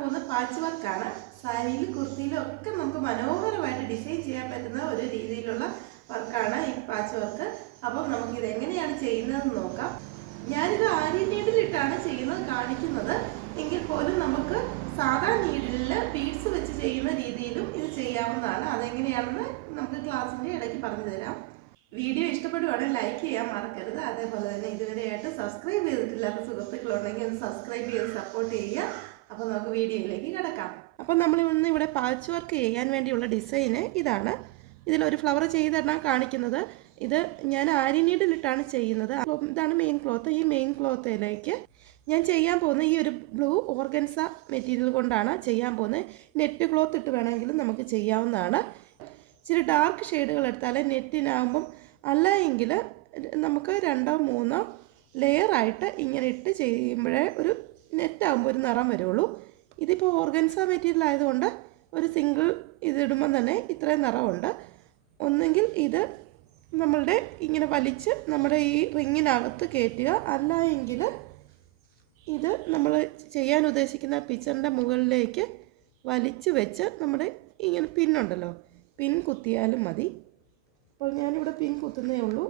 പോകുന്ന പാച്ച് വർക്കാണ്. സാരിയിൽ കുർത്തിയിലും ഒക്കെ നമുക്ക് മനോഹരമായിട്ട് ഡിസൈൻ ചെയ്യാൻ പറ്റുന്ന ഒരു രീതിയിലുള്ള വർക്കാണ് ഈ പാച്ച് വർക്ക്. അപ്പം നമുക്കിത് എങ്ങനെയാണ് ചെയ്യുന്നതെന്ന് നോക്കാം. ഞാനിത് ആരി നീഡിലിട്ടാണ് ചെയ്യുന്നത് കാണിക്കുന്നത്. എങ്കിൽ പോലും നമുക്ക് സാധാ നീഡിലിൽ ബീഡ്സ് വെച്ച് ചെയ്യുന്ന രീതിയിലും ഇത് ചെയ്യാവുന്നതാണ്. അതെങ്ങനെയാണെന്ന് നമുക്ക് ക്ലാസ്സിൻ്റെ ഇടയ്ക്ക് പറഞ്ഞു തരാം. വീഡിയോ ഇഷ്ടപ്പെടുവാണെങ്കിൽ ലൈക്ക് ചെയ്യാൻ മറക്കരുത്. അതേപോലെ തന്നെ ഇതുവരെയായിട്ട് സബ്സ്ക്രൈബ് ചെയ്തിട്ടില്ലാത്ത സുഹൃത്തുക്കളുണ്ടെങ്കിൽ ഒന്ന് സബ്സ്ക്രൈബ് ചെയ്ത് സപ്പോർട്ട് ചെയ്യുക. അപ്പോൾ നമുക്ക് വീഡിയോയിലേക്ക് കിടക്കാം. അപ്പോൾ നമ്മൾ ഇന്ന് ഇവിടെ പാച്ച് വർക്ക് ചെയ്യാൻ വേണ്ടിയുള്ള ഡിസൈന് ഇതാണ്. ഇതിലൊരു ഫ്ലവർ ചെയ്തിടാൻ കാണിക്കുന്നത്. ഇത് ഞാൻ ആരി നീഡിലിട്ടാണ് ചെയ്യുന്നത്. അപ്പോൾ ഇതാണ് മെയിൻ ക്ലോത്ത്. ഈ മെയിൻ ക്ലോത്തിലേക്ക് ഞാൻ ചെയ്യാൻ പോകുന്ന ഈ ഒരു ബ്ലൂ ഓർഗൻസ മെറ്റീരിയൽ കൊണ്ടാണ് ചെയ്യാൻ പോകുന്നത്. നെറ്റ് ക്ലോത്ത് ഇട്ട് വേണമെങ്കിലും നമുക്ക് ചെയ്യാവുന്നതാണ്. ഇച്ചിരി ഡാർക്ക് ഷെയ്ഡുകൾ എടുത്താൽ നെറ്റിനാകുമ്പം, അല്ല എങ്കിൽ നമുക്ക് 2-3 ലെയറായിട്ട് ഇങ്ങനെ ഇട്ട് ചെയ്യുമ്പോഴേ ഒരു നെറ്റാകുമ്പോൾ ഒരു നിറം വരുള്ളൂ. ഇതിപ്പോൾ ഓർഗൻസ മെറ്റീരിയൽ ആയതുകൊണ്ട് ഒരു സിംഗിൾ ഇതിടുമ്പം തന്നെ ഇത്രയും നിറമുണ്ട്. ഒന്നെങ്കിൽ ഇത് നമ്മളുടെ ഇങ്ങനെ വലിച്ച് നമ്മുടെ ഈ റിങ്ങിനകത്ത് കയറ്റുക, അല്ല എങ്കിൽ ഇത് നമ്മൾ ചെയ്യാൻ ഉദ്ദേശിക്കുന്ന പിക്ചറിൻ്റെ മുകളിലേക്ക് വലിച്ച് വെച്ച് നമ്മുടെ ഇങ്ങനെ പിന്നുണ്ടല്ലോ, പിൻ കുത്തിയാലും മതി. അപ്പോൾ ഞാനിവിടെ പിൻ കുത്തുന്നേ ഉള്ളൂ.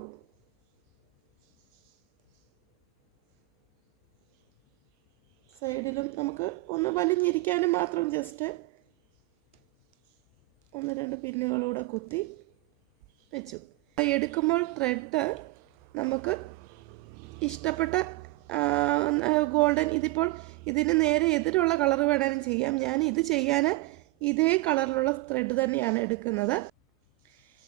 സൈഡിലും നമുക്ക് ഒന്ന് വലിഞ്ഞിരിക്കാനും മാത്രം ജസ്റ്റ് 1-2 പിന്നുകളൂടെ കുത്തി വെച്ചു. എടുക്കുമ്പോൾ ത്രെഡ് നമുക്ക് ഇഷ്ടപ്പെട്ട ഗോൾഡൻ, ഇതിപ്പോൾ ഇതിന് നേരെ എതിരുള്ള കളർ വേണമെങ്കിലും ചെയ്യാം. ഞാൻ ഇത് ചെയ്യാൻ ഇതേ കളറിലുള്ള ത്രെഡ് തന്നെയാണ് എടുക്കുന്നത്.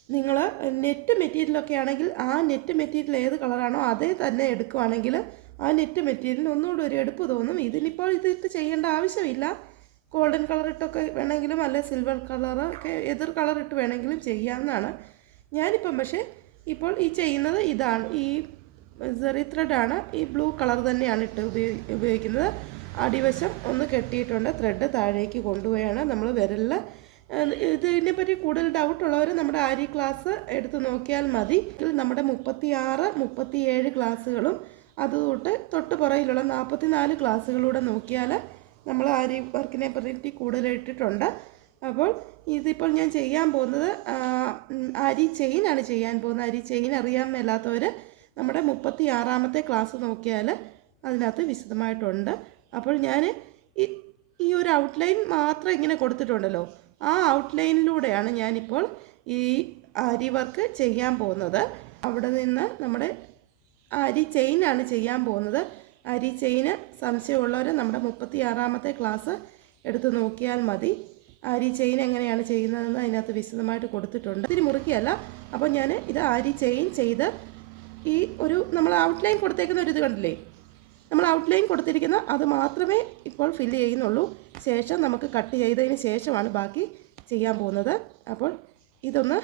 നിങ്ങൾ നെറ്റ് മെറ്റീരിയലൊക്കെ ആണെങ്കിൽ ആ നെറ്റ് മെറ്റീരിയൽ ഏത് കളറാണോ അതേ തന്നെ എടുക്കുവാണെങ്കിൽ ആ നെറ്റ് മെറ്റീരിയലിന് ഒന്നുകൂടി ഒരു എടുപ്പ് തോന്നും. ഇതിനിപ്പോൾ ഇതിട്ട് ചെയ്യേണ്ട ആവശ്യമില്ല. ഗോൾഡൻ കളർ ഇട്ടൊക്കെ വേണമെങ്കിലും അല്ലെ സിൽവർ കളർ ഒക്കെ എതിർ കളർ ഇട്ട് വേണമെങ്കിലും ചെയ്യാവുന്നതാണ്. ഞാനിപ്പം പക്ഷേ ഇപ്പോൾ ഈ ചെയ്യുന്നത് ഇതാണ്. ഈ സെറി ത്രെഡാണ്. ഈ ബ്ലൂ കളർ തന്നെയാണ് ഇട്ട് ഉപയോഗിക്കുന്നത്. അടിവശം ഒന്ന് കെട്ടിയിട്ടുണ്ട്. ത്രെഡ് താഴേക്ക് കൊണ്ടുപോയാണ് നമ്മൾ വിരലിൽ. ഇതിനെപ്പറ്റി കൂടുതൽ ഡൗട്ടുള്ളവർ നമ്മുടെ ആരി ക്ലാസ് എടുത്ത് നോക്കിയാൽ മതി. നമ്മുടെ 36-37 ക്ലാസ്സുകളും അതുതൊട്ട് തൊട്ട് പുറയിലുള്ള 44 ക്ലാസ്സുകളൂടെ നോക്കിയാൽ നമ്മൾ ആരി വർക്കിനെ പറ്റി കൂടുതൽ ഇട്ടിട്ടുണ്ട്. അപ്പോൾ ഇതിപ്പോൾ ഞാൻ ചെയ്യാൻ പോകുന്നത് അരി ചെയിനാണ് ചെയ്യാൻ പോകുന്നത്. അരി ചെയിൻ അറിയാൻ മേലാത്തവർ നമ്മുടെ 36ാമത്തെ ക്ലാസ് നോക്കിയാൽ അതിനകത്ത് വിശദമായിട്ടുണ്ട്. അപ്പോൾ ഞാൻ ഈ ഒരു ഔട്ട്ലൈൻ മാത്രം ഇങ്ങനെ കൊടുത്തിട്ടുണ്ടല്ലോ, ആ ഔട്ട്ലൈനിലൂടെയാണ് ഞാനിപ്പോൾ ഈ അരി വർക്ക് ചെയ്യാൻ പോകുന്നത്. അവിടെ നിന്ന് നമ്മുടെ അരി ചെയിനാണ് ചെയ്യാൻ പോകുന്നത്. അരി ചെയിന് സംശയമുള്ളവർ നമ്മുടെ 36ാമത്തെ ക്ലാസ് എടുത്ത് നോക്കിയാൽ മതി. ആരി ചെയിൻ എങ്ങനെയാണ് ചെയ്യുന്നതെന്ന് അതിനകത്ത് വിശദമായിട്ട് കൊടുത്തിട്ടുണ്ട്. ഇതിന് മുറുക്കിയല്ല. അപ്പോൾ ഞാൻ ഇത് ആരി ചെയിൻ ചെയ്ത് ഈ ഒരു നമ്മൾ ഔട്ട്ലൈൻ കൊടുത്തേക്കുന്ന ഒരു ഇത് കണ്ടില്ലേ, നമ്മൾ ഔട്ട്ലൈൻ കൊടുത്തിരിക്കുന്ന അത് മാത്രമേ ഇപ്പോൾ ഫില്ല് ചെയ്യുന്നുള്ളൂ. ശേഷം നമുക്ക് കട്ട് ചെയ്തതിന് ശേഷമാണ് ബാക്കി ചെയ്യാൻ പോകുന്നത്. അപ്പോൾ ഇതൊന്ന്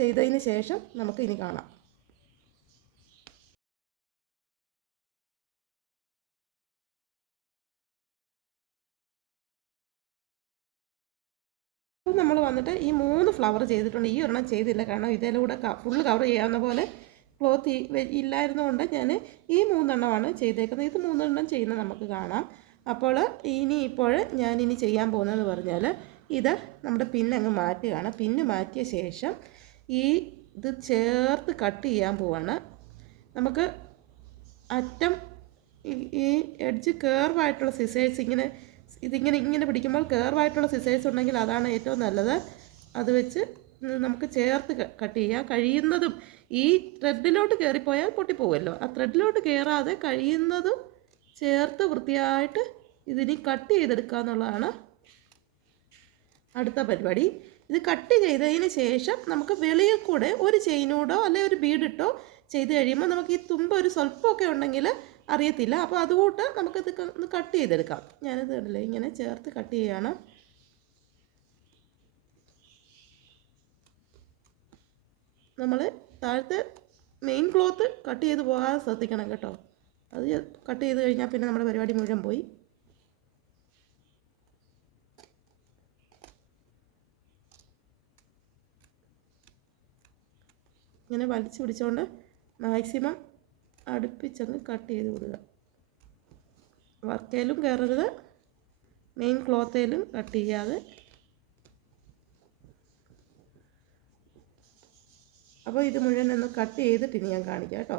ചെയ്തതിന് ശേഷം നമുക്ക് ഇനി കാണാം. അപ്പോൾ നമ്മൾ വന്നിട്ട് ഈ 3 ഫ്ലവർ ചെയ്തിട്ടുണ്ട്. ഈ ഒരെണ്ണം ചെയ്തില്ല, കാരണം ഇതിലൂടെ ഫുള്ള് കവർ ചെയ്യാവുന്ന പോലെ ക്ലോത്ത് ഇല്ലായിരുന്നുകൊണ്ട് ഞാൻ ഈ 3 എണ്ണമാണ് ചെയ്തേക്കുന്നത്. ഇത് 3 എണ്ണം ചെയ്യുന്നത് നമുക്ക് കാണാം. അപ്പോൾ ഇപ്പോൾ ഞാനിനി ചെയ്യാൻ പോകുന്നതെന്ന് പറഞ്ഞാൽ ഇത് നമ്മുടെ പിന്നങ്ങ് മാറ്റുകയാണ്. പിന്ന് മാറ്റിയ ശേഷം ഇത് ചേർത്ത് കട്ട് ചെയ്യാൻ പോവാണ്. നമുക്ക് അറ്റം ഈ എഡ്ജ് കേർവായിട്ടുള്ള സിസേഴ്സ് ഇങ്ങനെ പിടിക്കുമ്പോൾ കേർവായിട്ടുള്ള സിസേഴ്സ് ഉണ്ടെങ്കിൽ അതാണ് ഏറ്റവും നല്ലത്. അത് വെച്ച് നമുക്ക് ചേർത്ത് കട്ട് ചെയ്യാം. കഴിയുന്നതും ഈ ത്രെഡിലോട്ട് കയറിപ്പോയാൽ പൊട്ടിപ്പോവുമല്ലോ, ആ ത്രെഡിലോട്ട് കയറാതെ കഴിയുന്നതും ചേർത്ത് വൃത്തിയായിട്ട് ഇതിനി കട്ട് ചെയ്തെടുക്കുക എന്നുള്ളതാണ് അടുത്ത പരിപാടി. ഇത് കട്ട് ചെയ്തതിന് ശേഷം നമുക്ക് വെളിയിൽ കൂടെ ഒരു ചെയിനോടോ അല്ലെങ്കിൽ ഒരു ബീഡിട്ടോ ചെയ്ത് കഴിയുമ്പോൾ നമുക്ക് ഈ തുമ്പ് ഒരു സ്വല്പമൊക്കെ ഉണ്ടെങ്കിൽ അറിയത്തില്ല. അപ്പോൾ അതുകൂട്ട് നമുക്കിത് ഒന്ന് കട്ട് ചെയ്തെടുക്കാം. ഞാനിത് കണ്ടില്ലേ ഇങ്ങനെ ചേർത്ത് കട്ട് ചെയ്യുകയാണ്. നമ്മൾ താഴത്തെ മെയിൻ ക്ലോത്ത് കട്ട് ചെയ്ത് പോകാതെ ശ്രദ്ധിക്കണം കേട്ടോ. അത് കട്ട് ചെയ്ത് കഴിഞ്ഞാൽ പിന്നെ നമ്മുടെ പരിപാടി മുഴുവൻ പോയി. ഇങ്ങനെ വലിച്ചു പിടിച്ചുകൊണ്ട് മാക്സിമം അടുപ്പിച്ചങ്ങ് കട്ട് ചെയ്ത് വിടുക. വർക്കേലും കയറരുത്, മെയിൻ ക്ലോത്തേലും കട്ട് ചെയ്യാതെ. അപ്പോൾ ഇത് മുഴുവൻ ഒന്ന് കട്ട് ചെയ്തിട്ട് ഇനി ഞാൻ കാണിക്കാം കേട്ടോ.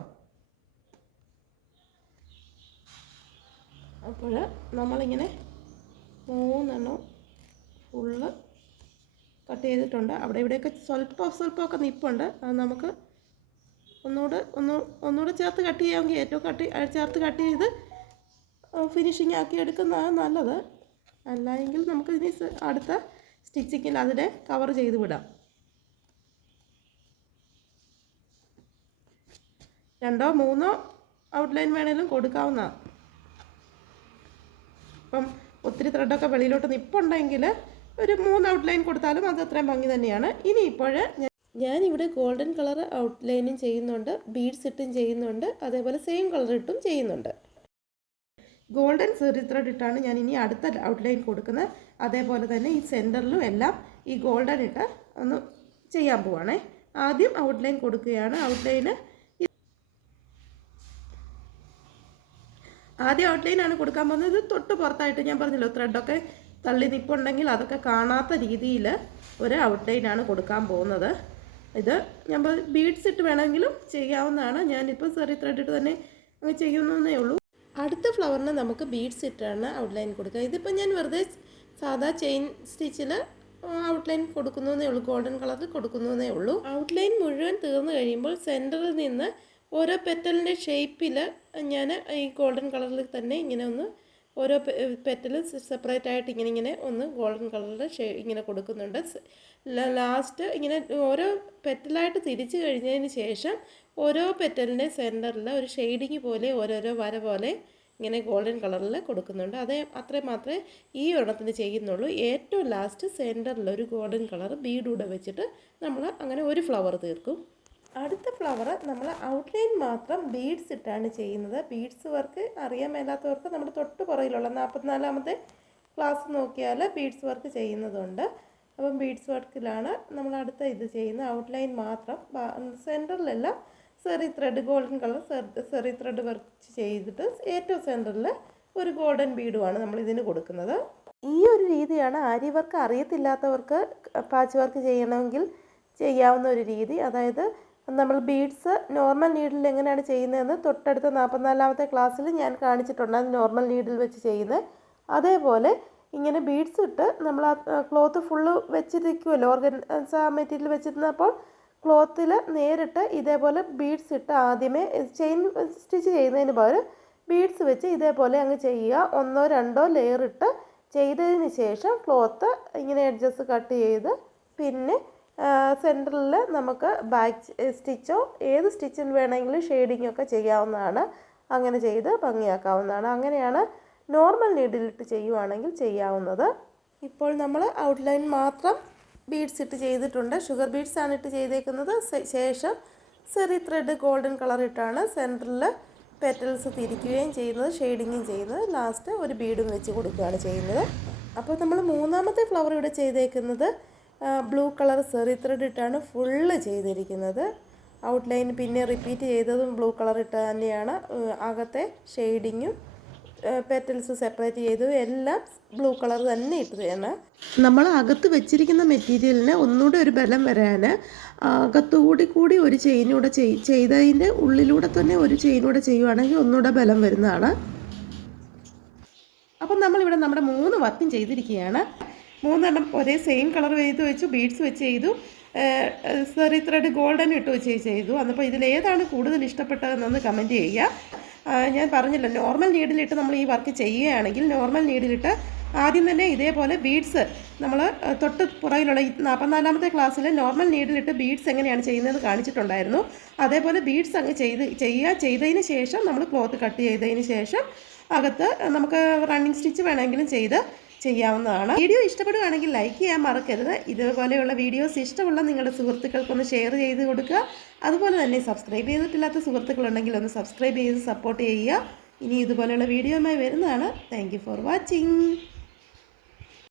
അപ്പോൾ നമ്മളിങ്ങനെ 3 ഫുള്ള് കട്ട് ചെയ്തിട്ടുണ്ട്. അവിടെ ഇവിടെയൊക്കെ സ്വല്പമൊക്കെ നിപ്പുണ്ട്. അത് നമുക്ക് ഒന്നുകൂടെ ചേർത്ത് കട്ട് ചെയ്യാമെങ്കിൽ ഏറ്റവും ചേർത്ത് കട്ട് ചെയ്ത് ഫിനിഷിങ് ആക്കി എടുക്കുന്നതാണ് നല്ലത്. അല്ലായെങ്കിൽ നമുക്ക് ഇനി അടുത്ത സ്റ്റിച്ചിങ്ങിൽ അതിനെ കവർ ചെയ്ത് വിടാം. 2 or 3 ഔട്ട്ലൈൻ വേണേലും കൊടുക്കാവുന്നതാണ്. ഇപ്പം ഒത്തിരി ത്രെഡൊക്കെ വെളിയിലോട്ട് നിപ്പുണ്ടെങ്കിൽ ഒരു 3 ഔട്ട്ലൈൻ കൊടുത്താലും അത് അത്രയും ഭംഗി തന്നെയാണ്. ഇനി ഇപ്പോൾ ഞാനിവിടെ ഗോൾഡൻ കളർ ഔട്ട്ലൈനും ചെയ്യുന്നുണ്ട്, ബീഡ്സ് ഇട്ടും ചെയ്യുന്നുണ്ട്, അതേപോലെ സെയിം കളർ ഇട്ടും ചെയ്യുന്നുണ്ട്. ഗോൾഡൻ സെറി ത്രെഡ് ഇട്ടാണ് ഞാൻ ഇനി അടുത്ത ഔട്ട്ലൈൻ കൊടുക്കുന്നത്. അതേപോലെ തന്നെ ഈ സെൻറ്ററിലും എല്ലാം ഈ ഗോൾഡൻ ഇട്ട് ഒന്ന് ചെയ്യാൻ പോവാണേ. ആദ്യം ഔട്ട്ലൈൻ കൊടുക്കുകയാണ്. ആദ്യം ഔട്ട്ലൈനാണ് കൊടുക്കാൻ പോകുന്നത്. തൊട്ട് പുറത്തായിട്ട് ഞാൻ പറഞ്ഞല്ലോ ത്രെഡൊക്കെ തള്ളി നിപ്പുണ്ടെങ്കിൽ അതൊക്കെ കാണാത്ത രീതിയിൽ ഒരു ഔട്ട്ലൈനാണ് കൊടുക്കാൻ പോകുന്നത്. ഇത് ഞാൻ ബീഡ്സ് ഇട്ട് വേണമെങ്കിലും ചെയ്യാവുന്നതാണ്. ഞാനിപ്പോൾ സെറി ത്രെഡ് ഇട്ട് തന്നെ ചെയ്യുന്നേ ഉള്ളൂ. അടുത്ത ഫ്ലവറിന് നമുക്ക് ബീഡ്സ് ഇട്ടാണ് ഔട്ട്ലൈൻ കൊടുക്കുക. ഇതിപ്പോൾ ഞാൻ വെറുതെ സാധാ ചെയിൻ സ്റ്റിച്ചിൽ ഔട്ട്ലൈൻ കൊടുക്കുന്നതേ ഉള്ളൂ, ഗോൾഡൻ കളറിൽ കൊടുക്കുന്നതേ ഉള്ളൂ. ഔട്ട്ലൈൻ മുഴുവൻ തീർന്നു കഴിയുമ്പോൾ സെൻറ്ററിൽ നിന്ന് ഓരോ പെറ്റലിൻ്റെ ഷേപ്പിൽ ഞാൻ ഈ ഗോൾഡൻ കളറിൽ തന്നെ ഇങ്ങനെ ഒന്ന് ഓരോ പെറ്റൽ സെപ്പറേറ്റ് ആയിട്ട് ഇങ്ങനെ ഒന്ന് ഗോൾഡൻ കളറിൽ ഇങ്ങനെ കൊടുക്കുന്നുണ്ട്. ലാസ്റ്റ് ഇങ്ങനെ ഓരോ പെറ്റലായിട്ട് തിരിച്ചു കഴിഞ്ഞതിന് ശേഷം ഓരോ പെറ്റലിൻ്റെ സെൻറ്ററിൽ ഒരു ഷെയ്ഡിങ് പോലെ ഓരോരോ വര പോലെ ഇങ്ങനെ ഗോൾഡൻ കളറിൽ കൊടുക്കുന്നുണ്ട്. അത്രയും മാത്രമേ ഈ ഒരെണ്ണത്തിന് ചെയ്യുന്നുള്ളൂ. ഏറ്റവും ലാസ്റ്റ് സെൻറ്ററിൽ ഒരു ഗോൾഡൻ കളർ ബീഡൂടെ വെച്ചിട്ട് നമ്മൾ അങ്ങനെ ഒരു ഫ്ലവർ തീർക്കും. അടുത്ത ഫ്ലവർ നമ്മൾ ഔട്ട്ലൈൻ മാത്രം ബീഡ്സ് ഇട്ടാണ് ചെയ്യുന്നത്. ബീഡ്സ് വർക്ക് അറിയാൻ മേലാത്തവർക്ക് നമ്മുടെ തൊട്ട് പുറകിലുള്ള 44ാമത്തെ ക്ലാസ് നോക്കിയാൽ ബീഡ്സ് വർക്ക് ചെയ്യുന്നതുണ്ട്. അപ്പം ബീഡ്സ് വർക്കിലാണ് നമ്മൾ അടുത്ത ഇത് ചെയ്യുന്നത്. ഔട്ട്ലൈൻ മാത്രം സെൻറ്ററിലെല്ലാം zari thread golden colour zari thread work ചെയ്തിട്ട് ഏറ്റവും സെൻറ്ററിൽ ഒരു ഗോൾഡൻ ബീഡുമാണ് നമ്മൾ ഇതിന് കൊടുക്കുന്നത്. ഈ ഒരു രീതിയാണ് ആരി വർക്ക് അറിയത്തില്ലാത്തവർക്ക് പാച്ച് വർക്ക് ചെയ്യണമെങ്കിൽ ചെയ്യാവുന്ന ഒരു രീതി. അതായത് നമ്മൾ ബീഡ്സ് നോർമൽ നീഡിൽ എങ്ങനെയാണ് ചെയ്യുന്നതെന്ന് തൊട്ടടുത്ത 44ാമത്തെ ക്ലാസ്സിൽ ഞാൻ കാണിച്ചിട്ടുണ്ട്. അത് നോർമൽ നീഡിൽ വെച്ച് ചെയ്യുന്നത്. അതേപോലെ ഇങ്ങനെ ബീഡ്സ് ഇട്ട് നമ്മൾ ആ ക്ലോത്ത് ഫുള്ള് വെച്ചിരിക്കുമല്ലോ, ഓർഗൻസ മെറ്റീരിയൽ വെച്ചിരുന്നപ്പോൾ ക്ലോത്തിൽ നേരിട്ട് ഇതേപോലെ ബീഡ്സ് ഇട്ട് ആദ്യമേ ചെയിൻ സ്റ്റിച്ച് ചെയ്യുന്നതിന് പകരം ബീഡ്സ് വെച്ച് ഇതേപോലെ അങ്ങ് ചെയ്യുക. 1 or 2 ലെയർ ഇട്ട് ചെയ്തതിന് ശേഷം ക്ലോത്ത് ഇങ്ങനെ എഡ്ജസ് കട്ട് ചെയ്ത് പിന്നെ സെൻറ്ററിൽ നമുക്ക് ബാക്ക് സ്റ്റിച്ചോ ഏത് സ്റ്റിച്ചിൽ വേണമെങ്കിലും ഷെയ്ഡിങ്ങോ ഒക്കെ ചെയ്യാവുന്നതാണ്. അങ്ങനെ ചെയ്ത് ഭംഗിയാക്കാവുന്നതാണ്. അങ്ങനെയാണ് നോർമൽ നീഡിലിട്ട് ചെയ്യുവാണെങ്കിൽ ചെയ്യാവുന്നത്. ഇപ്പോൾ നമ്മൾ ഔട്ട്ലൈൻ മാത്രം ബീഡ്സ് ഇട്ട് ചെയ്തിട്ടുണ്ട്. ഷുഗർ ബീഡ്സ് ആണ് ഇട്ട് ചെയ്തേക്കുന്നത്. ശേഷം സെറി ത്രെഡ് ഗോൾഡൻ കളർ ഇട്ടാണ് സെൻറ്ററിൽ പെറ്റൽസ് തിരിക്കുകയും ചെയ്യുന്നത്, ഷെയ്ഡിങ്ങും ചെയ്യുന്നത്. ലാസ്റ്റ് ഒരു ബീഡും വെച്ച് കൊടുക്കുകയാണ് ചെയ്യുന്നത്. അപ്പോൾ നമ്മൾ 3ാമത്തെ ഫ്ലവർ ഇവിടെ ചെയ്തേക്കുന്നത് ബ്ലൂ കളർ സെറി ത്രെഡ് ഇട്ടാണ് ഫുള്ള് ചെയ്തിരിക്കുന്നത്. ഔട്ട്ലൈൻ പിന്നെ റിപ്പീറ്റ് ചെയ്തതും ബ്ലൂ കളർ ഇട്ട് തന്നെയാണ്. അകത്തെ ഷെയ്ഡിങ്ങും പെറ്റൽസ് സെപ്പറേറ്റ് ചെയ്തു എല്ലാം ബ്ലൂ കളർ തന്നെ ഇട്ടതാണ്. നമ്മൾ അകത്ത് വെച്ചിരിക്കുന്ന മെറ്റീരിയലിന് ഒന്നുകൂടെ ഒരു ബലം വരാൻ അകത്തുകൂടി ഒരു ചെയിനൂടെ ചെയ്തതിൻ്റെ ഉള്ളിലൂടെ തന്നെ ഒരു ചെയിനൂടെ ചെയ്യുവാണെങ്കിൽ ഒന്നുകൂടെ ബലം വരുന്നതാണ്. അപ്പം നമ്മളിവിടെ നമ്മുടെ 3 വർക്കും ചെയ്തിരിക്കുകയാണ്. 3 എണ്ണം ഒരേ സെയിം കളർ ചെയ്ത് വെച്ചു, ബീഡ്സ് വെച്ച് ചെയ്തു, സെറി ത്രെഡ് ഗോൾഡൻ ഇട്ട് വെച്ച് ചെയ്തു. അപ്പോൾ ഇതിലേതാണ് കൂടുതൽ ഇഷ്ടപ്പെട്ടതെന്നൊന്ന് കമൻറ്റ് ചെയ്യുക. ഞാൻ പറഞ്ഞല്ലോ നോർമൽ നീഡിലിട്ട് നമ്മൾ ഈ വർക്ക് ചെയ്യുകയാണെങ്കിൽ നോർമൽ നീഡിലിട്ട് ആദ്യം തന്നെ ഇതേപോലെ ബീഡ്സ് നമ്മൾ തൊട്ട് പുറകിലുള്ള 44ാമത്തെ ക്ലാസ്സിൽ നോർമൽ നീഡിലിട്ട് ബീഡ്സ് എങ്ങനെയാണ് ചെയ്യുന്നത് കാണിച്ചിട്ടുണ്ടായിരുന്നു. അതേപോലെ ബീഡ്സ് അങ്ങ് ചെയ്തതിന് ശേഷം നമ്മൾ ക്ലോത്ത് കട്ട് ചെയ്തതിന് ശേഷം അകത്ത് നമുക്ക് റണ്ണിങ് സ്റ്റിച്ച് വേണമെങ്കിലും ചെയ്യാവുന്നതാണ്. വീഡിയോ ഇഷ്ടപ്പെടുകയാണെങ്കിൽ ലൈക്ക് ചെയ്യാൻ മറക്കരുത്. ഇതുപോലെയുള്ള വീഡിയോസ് ഇഷ്ടമുള്ള നിങ്ങളുടെ സുഹൃത്തുക്കൾക്കൊന്ന് ഷെയർ ചെയ്ത് കൊടുക്കുക. അതുപോലെ തന്നെ സബ്സ്ക്രൈബ് ചെയ്തിട്ടില്ലാത്ത സുഹൃത്തുക്കളുണ്ടെങ്കിൽ ഒന്ന് സബ്സ്ക്രൈബ് ചെയ്ത് സപ്പോർട്ട് ചെയ്യുക. ഇനി ഇതുപോലെയുള്ള വീഡിയോയുമായി വരുന്നതാണ്. Thank you for watching.